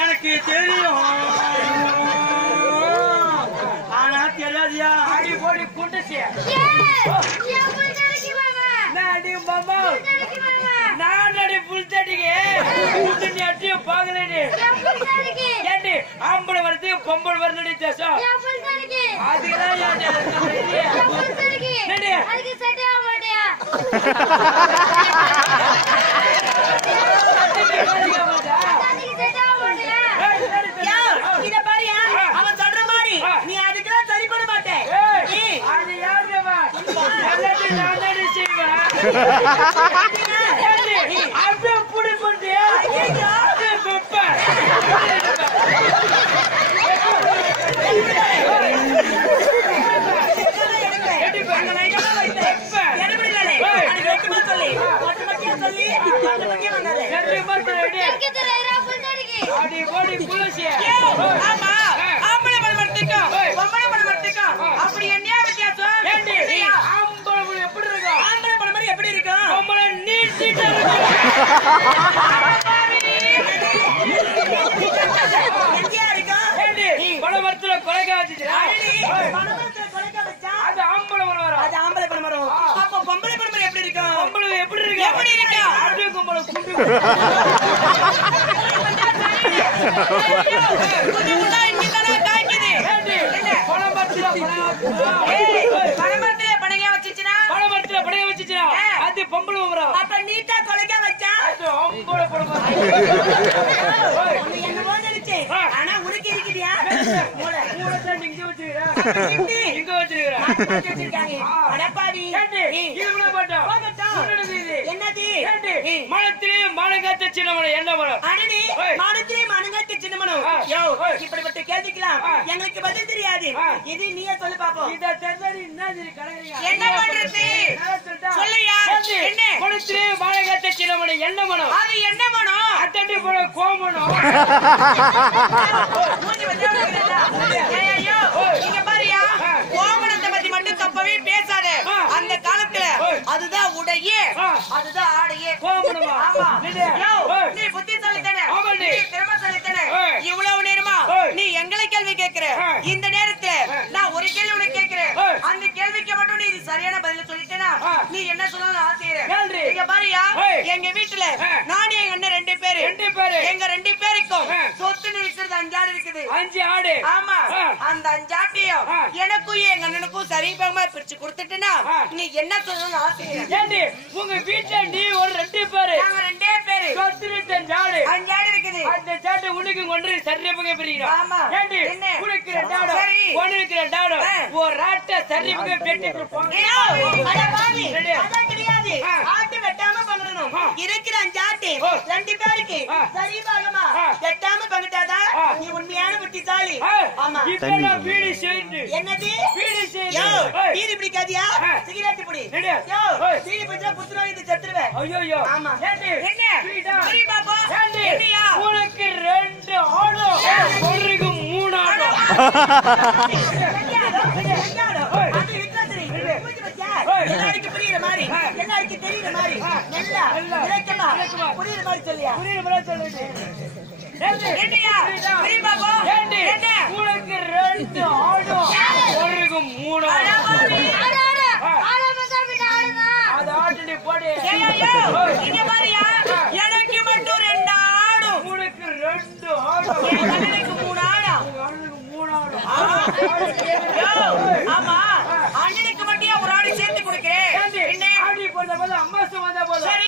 எனக்கு தெரியும் ஆனா தெரியாதியா அடி போடி குண்டுச்சு நான் அடி புல் தட்டிக்கு நீ அட்டியும் பாக்கலடி ஏண்டி ஆம்பளை வருது பொம்பளை வருது தேசம் அதுதான் புடி பண்ணியா அப்படி என்ன வித்தியாசம் எப்படி இருக்கும் ஆம்பளை படம் மாதிரி எப்படி இருக்கும் பொம்பளை நீட்டிட்டு பணமரத்துல கொலைக்கா வச்சுச்சா அது ஆம்பளை படம் வரும் அது ஆம்பளை படம் வரும் அப்ப பொம்பளை படம் எப்படி இருக்கும் பொம்பளை எப்படி இருக்கு எப்படி இருக்கு அப்படியே பொம்பளை குண்டு பணமரத்துல படகா வச்சுச்சுனா பணமரத்துல படகா வச்சுச்சுனா அது பொம்பளை வரும் அப்ப நீட்டா கொலைக்கா வச்சா அது ஆம்பளை படம் என்னமோ நினைச்சு ஆனா உனக்கு இருக்குதியா மூளை மூளை தான் இங்க வச்சிருக்கா இங்க வச்சிருக்காங்க அடப்பாடி இவளோ போட்டா என்னது மனத்திலே மனங்கத்த சின்னமனம் என்ன மனம் அடடி மனத்திலே மனங்கத்த சின்னமனம் யோ இப்படிப்பட்ட கேள்விக்கலாம் எங்களுக்கு பதில் தெரியாது இது நீயே சொல்லு பாப்போம் இத தெரிஞ்சு என்ன பண்றது சொல்லையா என்ன மனத்திலே மனங்கத்த சின்னமனம் என்ன மனம் அது என்ன மனம் அத்தடி போற கோமனம் மூஞ்சி வச்சா ஐயோ இங்க பாரியா கோமனத்தை பத்தி மட்டும் தப்பவே பேசாத அந்த காலத்துல அதுதான் உடையே அதுதான் ஆடையே கோமனமா ஆமா நீ புத்திசாலி தானே நீ திறமைசாலி தானே இவ்வளவு நேரமா நீ எங்களை கேள்வி கேக்குற இந்த நேரத்துல நான் ஒரு கேள்வி உனக்கு கேக்குறேன் அந்த கேள்விக்கு மட்டும் நீ சரியான பதில சொல்லிட்டேனா நீ என்ன சொல்லணும் ஆசையற இங்க பாரியா எங்க வீட்டுல நான் எங்க அண்ணன் ரெண்டு பேரு எங்க ரெண்டு பேருக்கும் சொத்து நிறுத்துறது 5 ஆடு இருக்குது 5 ஆடு ஆமா அந்த 5 ஆட்டையும் எனக்கும் எங்க அண்ணனுக்கும் சரிபகமா பிரிச்சு கொடுத்துட்டேனா நீ என்ன சொல்லணும் ஆசையற உங்க வீட்டுல நீ ஒரு 2 பேரு நாங்க 2 பேரு சொத்து 5 ஆடு 5 ஆடு இருக்குது அந்த சாட்டை உனக்கு கொண்டு சரிபகமா பிரிக்கிறோம் ஆமா ஏண்டி உனக்கு 2 ஆடு உனக்கு 2 ஆடு ஒரு ராட்ட சரிபகமா வெட்டி கொடுப்போம் அட பாவி அத கிடையாது ஆட்டு வெட்டாம இருக்கிற 5 ஆட்டு 2 பேருக்கு சரி பாகமா எட்டாம பங்கிட்டாதான் நீ உண்மையான புத்திசாலி. ஆமா வீடு செய்து என்னது வீடு செய்து யோ வீடு பிடிக்காதியா சிகரெட் பிடி யோ வீடு பிடிச்சா புத்துனோய் இது செத்துருவேன். ஐயோ ஆமா என்ன சரி பாப்பா என்னையா உனக்கு 2 ஆடு ஒருக்கு 3 ஆடு அது விக்ரத்ரி புரிஞ்சு வச்சா எல்லாருக்கும் புரியுற மாதிரி எல்லாருக்கும் தெரியுற மாதிரி நல்லா விளக்கமா புரியுற மாதிரி சொல்லியா புரியுற மாதிரி சொல்லுங்க. என்னையா சரி பாப்பா என்ன உனக்கு 2 ஆடு ஒருக்கு 3 ஆடு அது ஆட்டு போடு. ஏய்யோ இங்க பாரியா எனக்கு மட்டும் 2 ஆடு உனக்கு 2 ஆடு எனக்கு 3 ஆடா உனக்கு 3 ஆடு. ஆமா அண்ணனுக்கு மட்டும் ஒரு ஆடு சேர்த்து கொடுக்கிறேன். ஆடி போறத